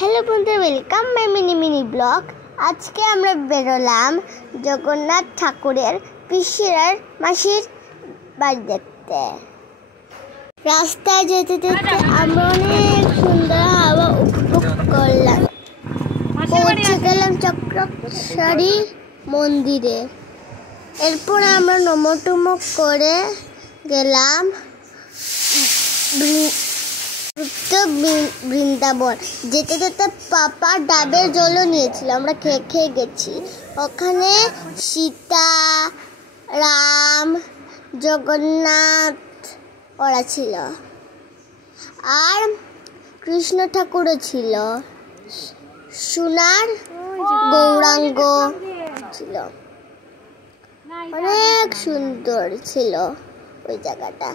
Hello বন্ধুরা, welcome my mini mini blog. আজকে আমরা বেরোলাম জগন্নাথ ঠাকুরের পিসির আর মাসির বাড়ি দেখতে। রাস্তায় যেতে যেতে আমরা অনেক সুন্দর হাওয়া উপভোগ করলাম। পৌঁছে গেলাম চক্রসারি মন্দিরে। এরপর আমরা নমটুমক করে গেলাম বৃন্দাবন। যেতে যেতে পাপা ডাবের জলও নিয়েছিল, আমরা খেয়ে গেছি। ওখানে সীতা, রাম, জগন্নাথ ওরা ছিল, আর কৃষ্ণ ঠাকুরও ছিল, সোনার গৌরাঙ্গ ছিল। অনেক সুন্দর ছিল ওই জায়গাটা।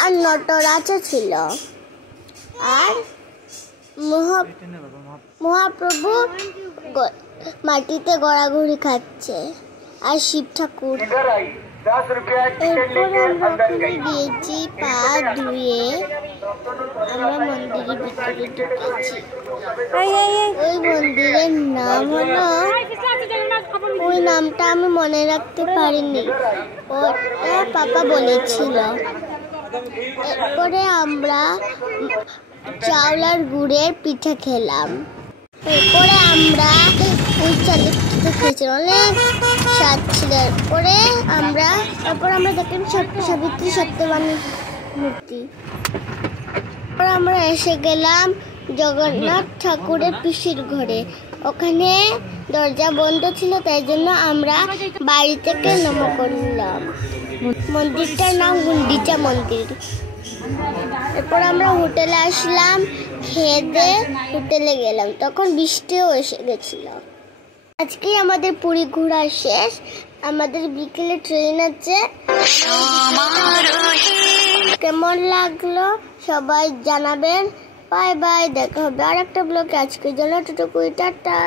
আর নটরাজও ছিল, আর মহাপ্রভু মাটিতে গড়াগড়ি খাচ্ছে, আর শিব ঠাকুর। এরপর আমরা গিয়েছি পা ধুয়ে, আমরা মন্দিরের ভিতরে ঢুকেছি। ওই মন্দিরের নাম হলো, ওই নামটা আমি মনে রাখতে পারিনি, ওটা পাপা বলেছিল। এরপরে আমরা চাউলার গুড়ের পিঠা খেলাম। এরপরে আমরা ওই চালের পিঠা খেয়েছিলাম, অনেক স্বাদ ছিল। তারপর আমরা দেখলাম সাবিত্রী সত্যবানের মূর্তি। তারপর আমরা এসে গেলাম জগন্নাথ ঠাকুরের পিসির ঘরে। ওখানে দরজা বন্ধ ছিল, তাই জন্য আমরা বাড়ি থেকে নামা করলাম। মন্দিরটার নাম গুন্ডিচা মন্দির। এরপর আমরা হোটেলে আসলাম, খেয়ে দিয়ে হোটেলে গেলাম, তখন বৃষ্টিও এসে গেছিল। আজকেই আমাদের পুরী ঘোরা শেষ, আমাদের বিকেলে ট্রেন আছে। কেমন লাগলো সবাই জানাবেন। বাই বাই, দেখা হবে আর একটা ব্লগে। আজকের জন্য টাটা।